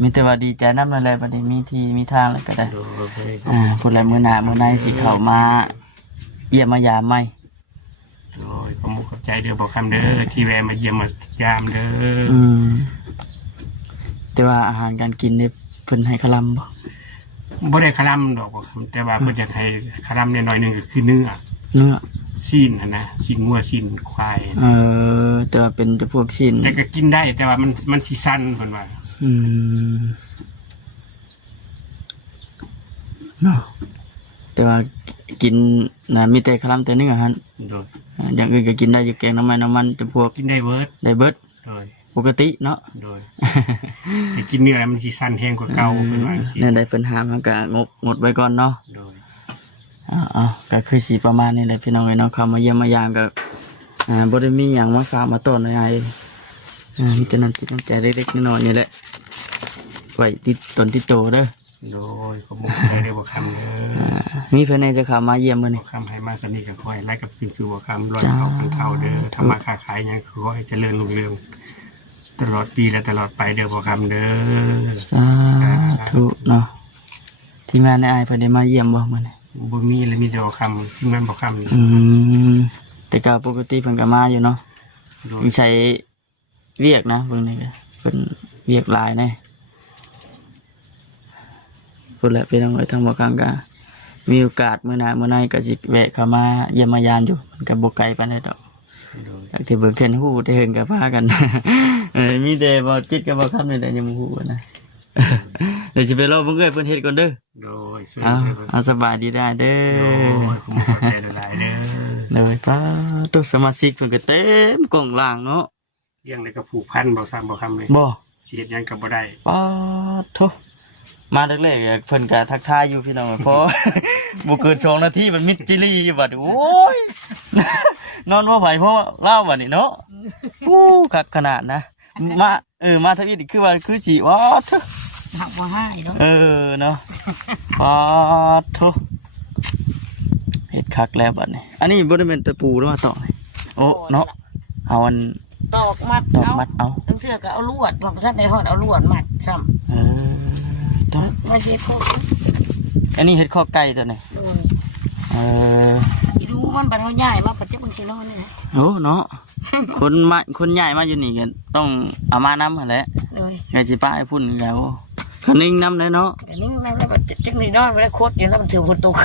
มีแต่ว่าดีใจนำนั่นแหละบัดนี้มีที่มีทางแล้วก็ได้ โดย พุ่นละมื้อหน้ามื้อในสิเข้ามาเยี่ยมมายามใหม่ โดยขอบคุณขอบใจเด้อบอกคำเด้อที่แวะมาเยี่ยมมายามเด้อ แต่ว่าอาหารการกินเนี่ยเพิ่นให้คลำบ่ บ่ได้คลำดอกบอกคำแต่ว่าเพิ่นจะให้คลำเนี่ยหน่อยหนึงก็คือเนื้อ เนื้อ ซีนนะซีนงัวซีนควาย แต่ว่าเป็นแต่พวกชิ้น แต่ก็กินได้แต่ว่ามันสิสั้นเพิ่นว่า เนาะแต่ว่ากินน่ะมีแต่คลำแต่เนื้อหั่น โดย อย่างอื่นก็กินได้อยู่แกงน้ำมันแต่พวก กินได้เบิด ได้เบิด โดย ปกติเนาะ โดยแต่กินเนื้อแล้วมันสิสั้นแห้งกว่าเก่าเพิ่นว่าจังซี่ เนี่ยได้เพิ่นหามันก็งดไว้ก่อนเนาะ โดย ก็คือสีประมาณนี้แหละพี่น้องเนาะเข้ามาเยี่ยมมายามก็บ่ได้มีหยังมาฝากมาต้อนอะไรมีแต่น้ำจิตน้ำใจเล็กๆน้อยๆนี่แหละไว้ติดตนติดโตเด้อ โดยขอบคุณใจเด้อบอกคำเด้อ มีเพิ่นจะเข้ามาเยี่ยมมื้อ บ นี้ อกคำให้มาสนิทกับคอยไล่กับคืนสู่บอกคำร้อยเท่าพันเท่าเด้อทำมาค้าขายหยังขอให้เจริญรุ่งเรืองตลอดปีและตลอดไปเด้อบอกคำเด้อ ถูกเนาะที่แม่ในอายเพิ่นได้มาเยี่ยมบ่มื้อนี้ บ่มีเลยมีแต่บอกคำที่มันบอกคำนี่ แต่ก็ปกติเพิ่นก็มาอยู่เนาะ โดย เพิ่นใช้เวียกนะเพิ่นนี่ก็เพิ่นเวียกหลายแน่พุ่นแหละพี่น้องเอ้ยทางบ่กลางก็มีโอกาสมื้อหน้ามื้อในก็สิแวะเข้ามาเยี่ยมมายามอยู่มันก็บ่ไกลปานใดดอก โดย จากที่เบิ่งเพิ่นฮู้ได้เฮิงก็พากัน มีแต่บ่จิตกับบ่คำนี่แหละยังบ่ฮู้นะ เดี๋ยวสิไปรอเบิ่งเอ้ยเพิ่นเฮ็ดก่อนเด้อ โดยซื้อ เอาสบายดีได้เด้ โด อย ผมขอใจหลายๆเด้อ เลยป้าตัวสมาชิกเพิ่นก็เต็มกล่องล่างเนาะ เลี้ยงเลยก็ผูกพันบอกซ้ำบอกคำเลย บ่ เสียดยังกับบ่ได้ ป้าโทมาแรกๆเพิ่นก็ทักทายอยู่พี่น้องเพราะ บ่เกิน2นาทีมันมิดจิลี่อยู่บัดโอ้ย นอนบ่ไหวเพราะเล่าบัดนี้เนาะโอ้คักขนาดนะมาทวีตคือว่าคือสิว้าเถอะ หักว่าให้เนาะ เนาะป้าโทเฮ็ดคักแล้วบัดนี้อันนี้บ่ได้เป็นตะปูหรือว่าต่อนี่โอ้เนาะเอาอัน ตอกมัด ตอกมัดเอา ทั้งเสื้อก็เอาลวดบอกท่านได้ฮอดเอาลวดมัดซ้ ตัว ำมาเช็ดพวก อันนี้เฮ็ดข้อไก่ตัวนี้ โดนอีดู มันบัดเฮาย้ายมาปัจจุบันสินอนนี่นะ โอ้เนาะ คนใหญ่มาอยู่นี่ก็ต้องเอามานำหั่นแหละ เลย ไงสิป้าให้พุ่นแล้วคันนิ่งนำเลยเนาะ อันนี้นั่นแล้วบัดจังได้นอนบ่ได้โคตรอยู่แล้วมันถือฝนตก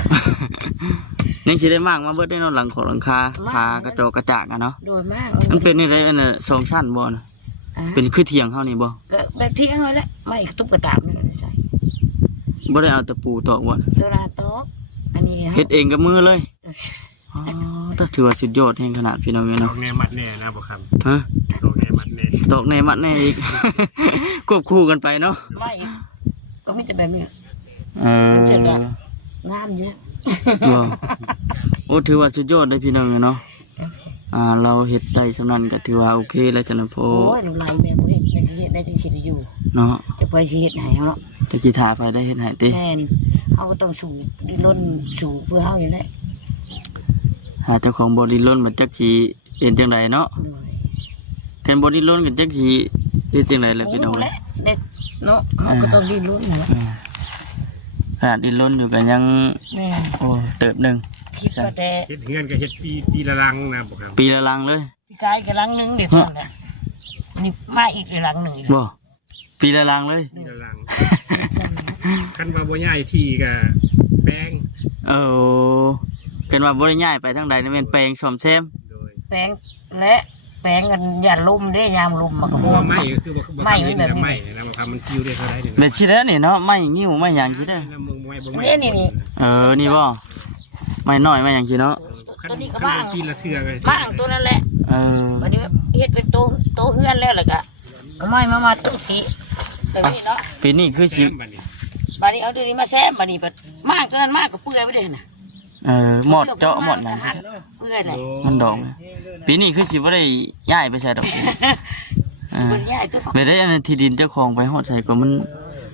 นิ่งสิได้มากมาเบิดได้เนอนหลังของหลังคาพากระจกกระจากอะเนาะ โดยมาก มันเป็นนี่ได้อันน่ะ2ชั้นบ่น่ะเป็นคือเถียงเฮานี่บ่ ก็แบบเที่ยงเลยแหละไม่ตุ๊บกระตามนี่ใส่ บ่ได้เอาตะปูตอกบ่น่ะ ตัวนาตอกอันนี้นะ เฮ็ดเองกับมือเลยอ๋อถ้าถือว่าสุดยอดแห่งขนาดพี่น้องเอ้ย ดอ เนาะ กแน่มัดแน่นะบ่คำ ฮะ ดอกแน่มัดแน่ ตอกแน่มัดแน่อีก ควบคู่กันไปเนาะ ไม่ก็มีแต่แบบนี้ เออ เสร็จอะงามอยู่ บ่โอ้ถือว่าสุดยอดเลยพี่น้องเอ้ยเนาะเราเฮ็ดได้สำนั้นก็ถือว่าโอเคแล้วจังนั้นพอ โอ้ยน้ำลายแม่บ่เฮ็ดได้เฮ็ดได้จังสิได้อยู่ เนาะ จะไปสิเฮ็ดให้เฮาเนาะ ตะกี้ถ่าไฟได้เฮ็ดให้ติ แม่นเฮาก็ต้องสู้ดิ้นรนสู้เพื่อเฮานี่แหละ หาเจ้าของบ่ดิ้นรนมาจักสิเฮ็ดจังไดเนาะ เหนื่อย แทนบ่ดิ้นรนก็จักสิเฮ็ดจังไดล่ะพี่น้อง โอ้ เอ้ แห ย ละเด็ดเนาะเฮาก็ต้องดิ้นรนนั่นแหละ ขนาดดิ้นรนอยู่ก็ยัง แม่น โอ้เติบหนึง คิดว่าแต่ เฮ็ดเฮือนก็เฮ็ดปีละลังนะบ่คำ ปีละลังเลย พี่กายก็หลังนึงเดี๋ยวก่อนน่ะนี่มาอีกหลังนึง บ่ปีละลังเลย ปีละลังคันว่าบ่ย้ายที่ก็แปลง เออเป็นว่าบ่ได้ย้ายไปทางใดนี่แม่นแปลงซ่อมแซม โดย แปลงและแปลงกันอย่าลมเด้ยามลมมันก็ เพ โห ราะว่า ด ไม้ก็คือบ่ ไม้ คำ มั เห็ น น แบบ แต่ นี้ ไม้นะบ่คำมันคิวได้เท่าไหร่นี่ เบ็ดสิแล้วนี่เนาะไม้งิ้วไม้หยังสิเด้อ มึงไม้บ่ไม้ นี่นี่ นี่บ่ไม้น้อยไม้หยังสิเนาะ ตัวนี้ก็ คัน บ้าง ว่าปีละเทื่อก็ บ้างตัวนั้นแหละ เออ วันนี้เฮ็ดเป็นโตเฮือนแล้วล่ะก็เอาไม้มาตู้สีแต่นี่เนาะ ปีนี้คือสิ แซมบัดนี้ บัดนี้เอาตัวนี้มาแซมบัดนี้บัดมากเกินมากก็เปื่อยไปเลยน่ะ หมดเจาะหมดหยัง เปื่อยเลย มันดอกปีนี้คือสิบ่ได้ย้ายไปใส่ดอก บนนี้ไอ้ตัว ไปได้อันนั้นที่ดินเจ้าของไปฮอดใส่ก็มัน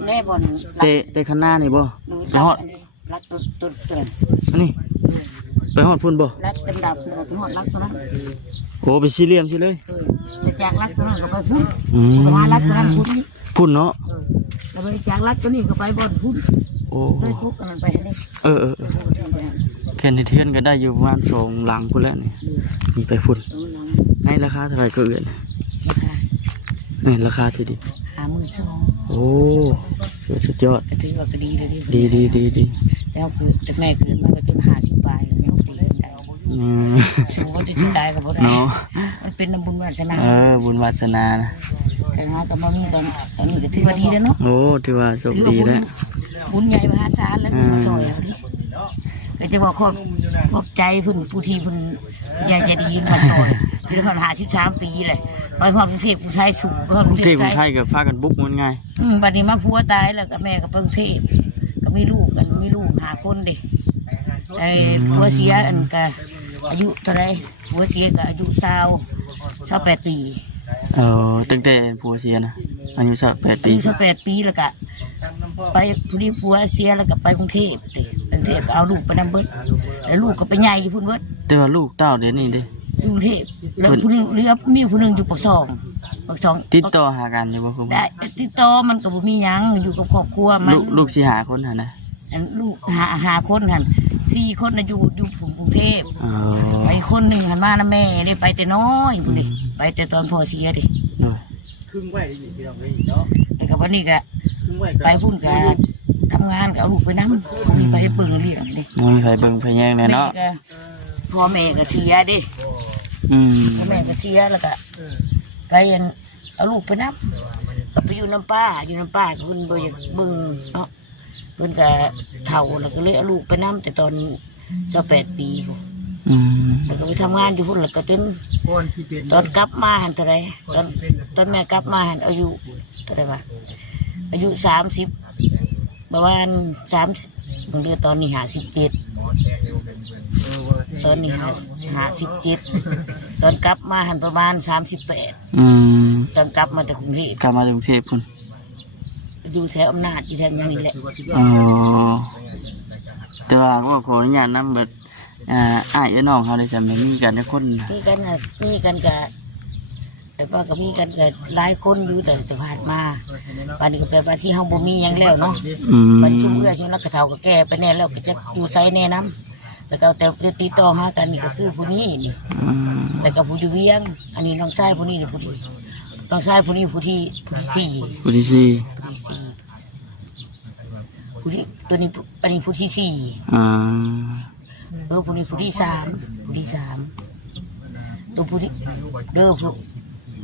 แน่บน เตะข้างหน้านี่บ่ไปฮอด รักตัว อันนี้ไปฮอดพุ่นบ่ รักดำไปหอดรักตัวนั้น โอ้ไปสี่เหลี่ยมสิเลย ไปจากรักตัวนั้นก็ไปพุ่น อืม ไปหารักตัวนั้นพุ่นนี่ พุ่นเนาะ แล้วไปจากรักตัวนี้ก็ไปบนพุ่น โอ้ เลยทุกอันนั้นไปนี่ เออแค่ในเทือนก็ได้อยู่ประมาณ2หลังพุ่นแล้วนี่ไปพุ่นในราคาเท่าไหร่ก็เอื่นนี่ราคาที่ดิ 52,000 โอ้สุดยอด ถือว่าก็ดีเลย ดี แล้วคือแต่แม่เกิดมาก็จน50 ปลายแล้วยังดีได้ อืม สูงว่าจะตายก็บ่ได้ เนาะ มันเป็นน้ำบุญวาสนา บุญวาสนานะ แต่หาก็บ่มีตอนนี้ก็ถือว่าดีแล้วเนาะ โอ้ถือว่าโชคดีแล้ว บุญใหญ่มหาศาลแล้วมาซอยเอาดิก็จะบอกขอบใจเพิ่นผู้ที่เพิ่นใหญ่ใจดีมาซอยที่เขา53 ปีเลยไปฮอดกรุงเทพผู้ชายสูงไปฮอดกรุงเท ที่ พ คนไทยกับพากันบุกมันง่าย บัดนี้มาผัวตายแล้วก็แม่ก็ไปกรุงเทพก็มีลูก5 คนดิไอ้ผัวเสียอันก็อายุเท่าไรผัวเสียก็อายุ28 ปี ตั้งแต่ผัวเสียนะอายุ28 อา ปี ยุ28 ปีแล้วก็ไปผู้ที่ผัวเสียแล้วก็ไปกรุงเทพดิกรุงเทพก็เอาลูกไปนำเบิดแล้วลูกก็ไปใหญ่อยู่พุ่นเบิด แต่ว่าลูกเต้าเดี๋ยวนี้ดิ กรุงเทพแล้วผู้นึงเรือมีผู้นึงอยู่ปากซอง ติดต่อหากันอยู่บ่คุณ ได้ติดต่อมันก็บ่มีหยังอยู่กับครอบครัวมัน ลูกสิหาคนหั่นนะ อันลูกหาคนหั่น4 คนน่ะอยู่กรุงเทพ อ๋อ ไปคนหนึงหันมานะแม่ได้ไปแต่น้อยพุ่นดิไปแต่ตอนพ่อเสียดิ โดย แล้วก็วันนี้ก็ไปพุ่นก็ทำงานก็เอาลูกไปนำมีไปให้เบิ่งเลี้ยงดิ บ่มีไผเบิ่งไผแยงแน่ แม่ เนาะ ก็พ่อแม่ก็เสียดิ อืม แม่ก็เสียแล้วก็ไปเอาลูกไปนับก็ไปอยู่น้ำป้าก็เพิ่นบ่อยากเบิ่งเนาะเพิ่นก็เฒ่าแล้วก็เลยเอาลูกไปนํแต่ตอน28 ปีพุ่น อืม แล้วก็ไปทำงานอยู่พุ่นแล้วก็จนตอนกลับมาหันเท่าไหร่ตอนแม่กลับมาหันอายุเท่าไหร่วะอายุ30ประมาณ30บางเดือนตอนนี้57ตอนนี้57ตอนกลับมาหันประมาณ38 อืม ตอนกลับมาจากกรุงเทพ กลับมาถึงกรุงเทพพุ่น อยู่แถวอำนาจอยู่แถวอย่างนี้แหละ อ๋อแต่ว่าก็ขออนุญาตนำเบิดอ้ายน้องเฮาได้จำได้มีกันจักคนนะ มีกันกับแต่ว่าก็มีกันกับหลายคนอยู่แต่จะผ่านมาวันนี้ก็แปลว่าที่เฮาบ่มีหยังแล้วเนาะ อืม มันชุ่มเอื้อชุ่มรักกระเทาก็แก่ไปแน่แล้วก็จะอยู่ไสแน่น้ แล้วก็แต่ติดต่อหากันนี่ก็คือผู้นี้นี่แล้วก็ผู้อยู่เวียงอันนี้น้องชายผู้นี้นี่ผู้ที่น้องชายผู้นี้ผู้ที่สี่ ผู้ที่สี่ ผู้ที่ตัวนี้อันนี้ผู้ที่สี่ อ่า ผู้นี้ผู้ที่สามตัวผู้ที่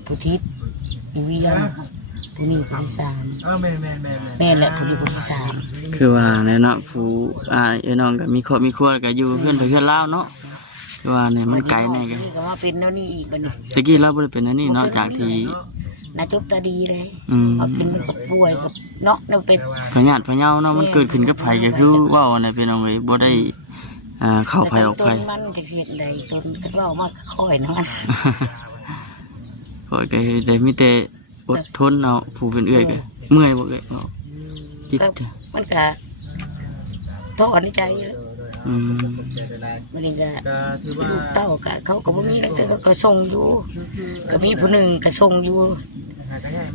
ผู้ที่อยู่เวียงผู้นี้ผู้ที่สามแม่และผู้นี้ผู้ที่สาม คือว่าเนี่ยเนาะผู้น้องก็มีครอบมีครัวก็อยู่เพื่อนไปเพื่อนเล่าวเนาะคือว่าเนี่ยมันไกลแน่กัน นี่ก็ว่าเป็นแล้วนี่อีกบัดนี้ ตะกี้เราบ่ได้เป็นอันนี้เนาะจากที่ นาจบตาดีเลย อืม เอากินมันก็ป่วยกับเนาะเราเป็น พญาติพะเยาเนาะมันเกิดขึ้นกับไผก็คือเว้าอะไรพี่น้องเอ้ยบ่ได้เข้าไผออก ต้ ไผ นมันจะเสียดใดต้นก็ว่ามาค่อยนะมัน ข้อยก็ได้มีแต่อดทนเอาผู้เป็นเอื้อยก็เมื่อยบ่เอ้ยเนาะจิต ก็มันก็ท้อในใจแล้ว อืม มันนี่ก็ลูกเต้าก็เขาก็บ่มีแล้วแต่ก็ส่งอยู่ก็มีผู้หนึ่งก็ส่งอยู่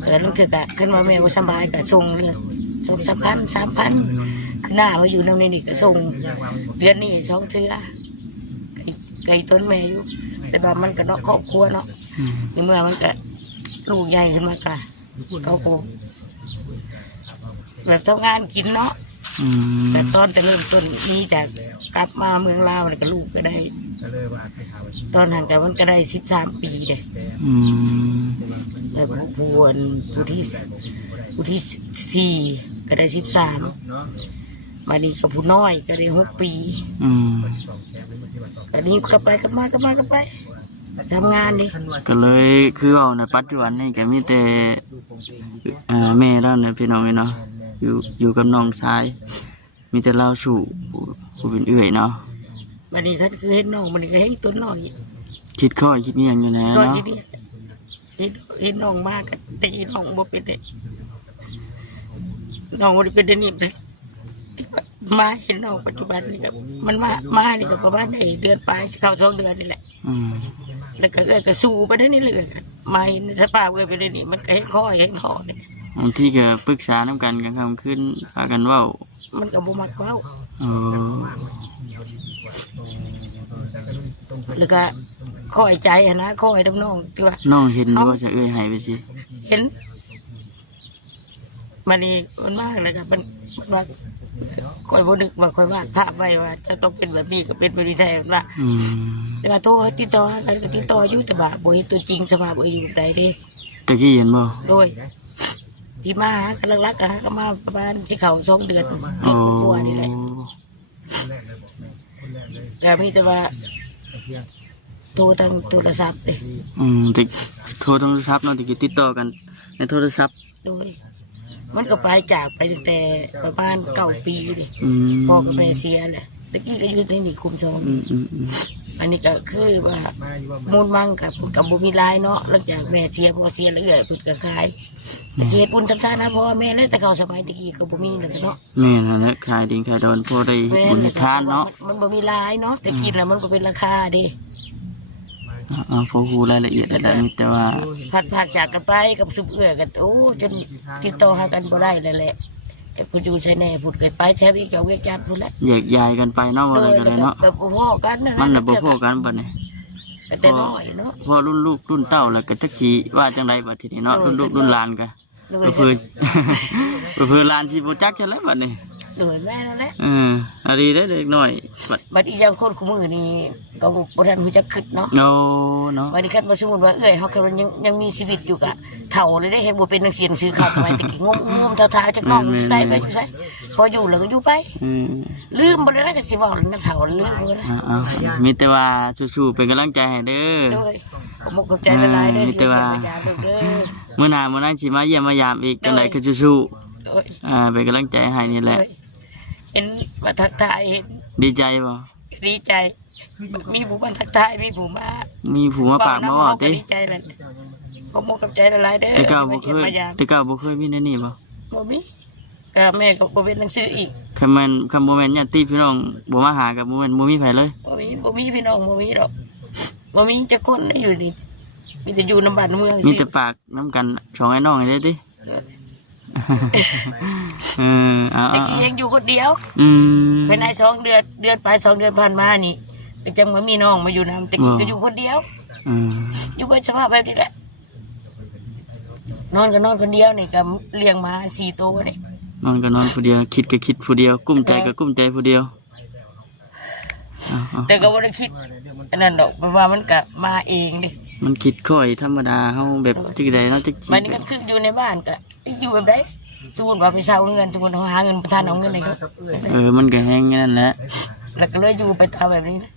แล้วลุงเถือก็ขึ้นมาแม่บ่สบายก็ส่งเรื่องส่ง3,000คือหน้ามาอยู่นำนี่ก็ส่งเดือนนี้2เทื่อไก่ต้นแม่อยู่แต่ว่ามันก็เนาะครอบครัวเนาะ อืม ในเมื่อมันก็ลูกใหญ่ขึ้นมาก็เขาก็แบบทำงานกินเนาะ อืม แต่ตอนจะเริ่มต้นนี้จากกลับมาเมืองลาวแล้วก็ลูกก็ได้ ตอนนั้นกับมันก็ได้13 ปีเลย อืม แล้วผู้ที่4ก็ได้13มานี่กับผู้น้อยก็ได้6 ปี อืม อันนี้ก็ไปทำงานดิ ก็เลยคือเอาในปัจจุบันนี่ก็มีแต่แม่เราเนี่ยพี่น้องเนาะอยู่กับน้องชายมีแต่เราสู่ผู้เป็นเอื้อยเนาะ มานี่ท่านคือเห็นน้องมันนี่ก็เห็นตัวน้อย คิดข้อคิดเงียงอยู่นะ ก็ เนาะ ทีนี้เห็นน้องมากก็ตีน้องบ่เป็นเด็กน้องบ่ได้เป็นเด็กนี่เลยมาเห็นน้องปัจจุบันนี่ครับมันมานี่ก็ประมาณเดือนปลายเข้า2 เดือนนี่แหละ อืม แล้วก็ก็สู้ไปได้นี่เลยมาเห็นสภาพไปได้นี่มันก็เห็นคอเห็นคอนี่ บางทีก็ปรึกษาน้ำกันกันคำขึ้นพากันเว่า มันก็บ่มักเว้า เออ แล้วก็คอยใจหั้นนะคอยน้ำน้องที่ว่า น้องเห็นหรือว่าจะเอื้อยใหายไปสิ เห็นมันนี่มันมากเลยครับมันว่าคอยบ่นึกว่าคอยวาดภาพไว้ว่าจะต้องเป็นแบบนี้ก็เป็นแบบนี้แท้ว่า อืม แต่ว่าโทรติดต่อหากันก็ติดต่ออยู่แต่ว่าบ่เห็นตัวจริงสภาพบ่อยู่ใดเด้ ตะกี้เห็นบ่ โดยที่มาหากันลักๆกันหากันมาประมาณสิเข้า2 เดือน โอ้ กว่านี่แหละแต่มีแต่ว่าโทรทางโทรศัพท์เด้ ติโทรโทรศัพท์เนาะตะกี้ติดต่อกันในโทรศัพท์ โดยมันก็ไปจากไปตั้งแต่ประมาณ9 ปีเลย อืม พ่อกับแม่เสียแหละตะกี้ก็อยู่ในนี่คุมชอง อืมอืมอืม อันนี้ก็คือว่ามูลมั่งกับบุมีลายเนาะหลังจากแม่เสียพ่อเสียแล้วเอื้อยพุ่นก็ขายเสียปุ่นทำท่านะพ่อแม่เลยแต่เขาสมัยตะกี้ก็บ่มีเลยเนาะ แม่นั่นแหละขายดิงขายดอนพอได้เฮ็ดบุญเฮ็ดทานเนาะ มันบ่มีลายเนาะแต่กินแล้วมันก็เป็นราคาดิ พอฮู้รายละเอียดแล้วมีแต่ว่า ผัดจากกันไปกับสุบเอื้อกันโอ้จนติดต่อหากันบ่ได้เลยแหละแต่คุณอยู่ใช่แน่พูดกันไปแถวนี้ก็เวกจันทร์พุ่นแหละ แยกย้ายกันไปเนาะว่าอะไรกันเลยเนาะ แบบพ่อกันนะ มันน่ะบ่พอกันบัดนี้ แต่น้อยเนาะ พอรุ่นลูกรุ่นเต้าแล้วก็จักสิว่าจังไดบัดทีนี้เนาะรุ่นลูกรุ่นหลานก็ โดย เพื่อ เพื่อหลานสิบ่จักจังไดบัดนี้ โดยแม่นั่นแหละ อันนี้ได้เล็กน้อยบัด บัดอีอย่างคนคู่มือนี่ก็บ่ทันฮู้จักคิดเนาะ โอ้เนาะ วันนี้คันมาสมมุติว่าเอ้ยเฮาคันยังมีชีวิตอยู่กะเฒ่าเลยได้เฮ็ดบ่เป็นหนังสือซื้อข้าวทำไมตะกี้งมๆเฒ่าๆจักน้องใส่ไปอยู่ใส่พออยู่แล้วก็อยู่ไป อืม ลืมบ่ได้ก็สิเว้าแล้วนักเฒ่าลืมบ่ได้ มีแต่ว่าสู้ๆเป็นกำลังใจให้เด้อ โดยขอบคุณใจละลายเด้อ มีแต่ว่า เด้อ มื้อหน้ามื้อนั้นสิมาเยี่ยมมายามอีกจังไดก็สู้ โดย ๆเป็นกำลังใจให้นี่แหละ เห็นมาทักทายเห็น ดีใจบ่ ดีใจ มีผู้มาทักทายมีผู้มา มีผู้มาปากมาเว้าติ ดีใจนั่นขอบคุณใจละลายเด้อ แต่เก่าบ่เคย มายาม แต่เก่าบ่เคยมีแนวนี้บ่ บ่มีก็แม่ก็บ่เป็นหนังสืออีก คำบ่แม่นญาติพี่น้องบ่มาหากับบ่แม่นบ่มีไผเลย บ่มีพี่น้องบ่มีดอกบ่มีจักคนได้อยู่นี่มีแต่อยู่ในบ้านเมือง มี สิ แต่ปากน้ำกันสองไอ้น้องไอ้เด้อติ เอา แต่กี้ยังอยู่คนเดียว เป็นได้2 เดือนไป2 เดือนผ่านมานี่ก็จังว่ามีน้องมาอยู่นำแต่กี้ก็อยู่คนเดียวอยู่เป็นสภาพแบบนี้แหละนอนก็นอนคนเดียวนี่ก็เลี้ยงมา4 ตัวนี่ นอนก็นอนผู้เดียวคิดก็คิดผู้เดียวกุ้มใจก็กุ้มใจผู้เดียว แต่ก็บ่ได้คิดอันนั้นดอกเพราะว่ามันก็มาเองดิ มันคิดค่อยธรรมดาเฮาแบบจักใดเนาะจัก มันนี่ก็คืออยู่ในบ้านก็อยู่แบบใดสมมุติว่าไปเช่าเงินสมมุติหาเงินประทานเอาเงินให้เขา มันก็แห้งนั่นแหละ แล้วก็เลยอยู่ไปตามแบบนี้นะ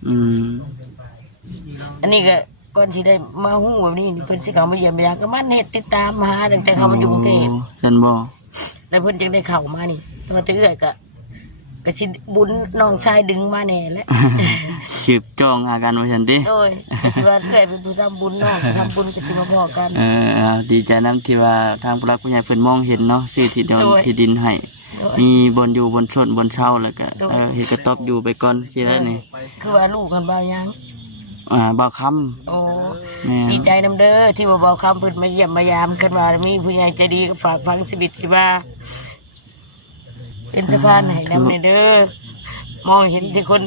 อันนี้ก็ก่อนที่ได้มาหู้แบบนี้นี่เพิ่นสิเขามาเยี่ยมยามก็มันเฮ็ดติดตามมาหาตั้งแต่เขามาอยู่กรุงเทพ ฉันบ่ แล้วเพิ่นจึงได้เข้ามานี่ตัวแต่เอื้อยก็สิบุญน้องชายดึงมาแน่แหละ สืบจ้องหากันว่าซั่นติ โดยก็สิว่าเอื้อยเป็นผู้ทำบุญน้องทำบุญก็สิมาพอกัน ดีใจนำที่ว่าทางผู้หลักผู้ใหญ่เพิ่นมองเห็นเนาะซื้อที่ดอนที่ดินให้มีบนอยู่บนชนบนเช่าแล้วก็เฮ็ดกระต๊อบอยู่ไปก่อนสิได้นี่ คือว่าลูกกันบ่าวยัง บ่คำ โอ้ แม่ ดีใจนำเด้อที่ว่าเบาคำเพิ่นมาเยี่ยมมายามกันว่ามีผู้ใหญ่ใจดีก็ฝากฟังชีวิตสิว่าเป็นสะพานให้นำในเด้อมองเห็นที่คน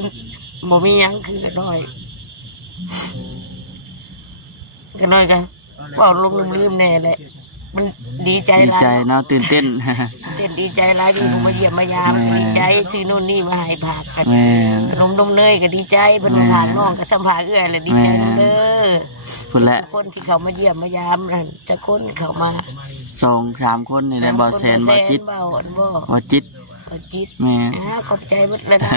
บ่มีหยังคือกันน้อยกันน้อยกันว่าลงลืมๆแน่แหละมันดีใจ ดี หลาย ใจเนาะตื่นเต้น ดีใจหลายที่ผมมาเยี่ยมมายามดีใจซื้อนู่นนี่มาให้ผักกัน แม่ ขนมนมเนยก็ดีใจเพิ่นมาทานน้องก็สัมภาษณ์เอื้อยเลยดีใจนำเด้อ พุ่นแหละ ทุกคนที่เขามาเยี่ยมมายามนั่นจะคนเขามา 2-3 คนนี่แหละบ่แสนบ่จิต บ่อ่อนบ่ บ่จิต บ่จิต แม่ ขอบใจเบิดเลยนะ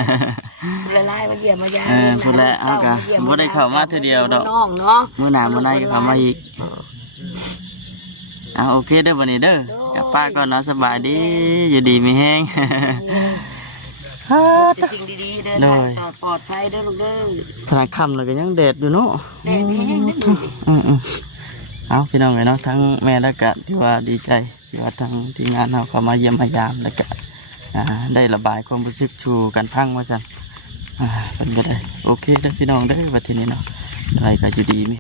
ละลายมาเยี่ยมมายาม พุ่นแหละเอาก็บ่ได้เข้ามาเทื่อเดียวดอก น้องเนาะ มื้อหน้ามื้อในก็เข้ามาอีกโอเคเด้อบัดนี้เด้อกับป้าก่อนเนาะสบายดีอยู่ดีมีแฮง แต่สิ่งดีๆเดินทางปลอดภัยเด้อลูกเด้อ ขนาดค่ำแล้วก็ยังแดดอยู่เนาะ แดดแห้งนั่นดิ เอาพี่น้องเนาะทั้งแม่และก็ที่ว่าดีใจที่ว่าทางทีมงานเราเข้ามาเยี่ยมมายามแล้วก็ได้ระบายความรู้สึกชูกันพังว่าซั่นเป็นก็ได้โอเคเด้อพี่น้องเด้อวันที่นี้เนาะอะไรก็อยู่ดีมี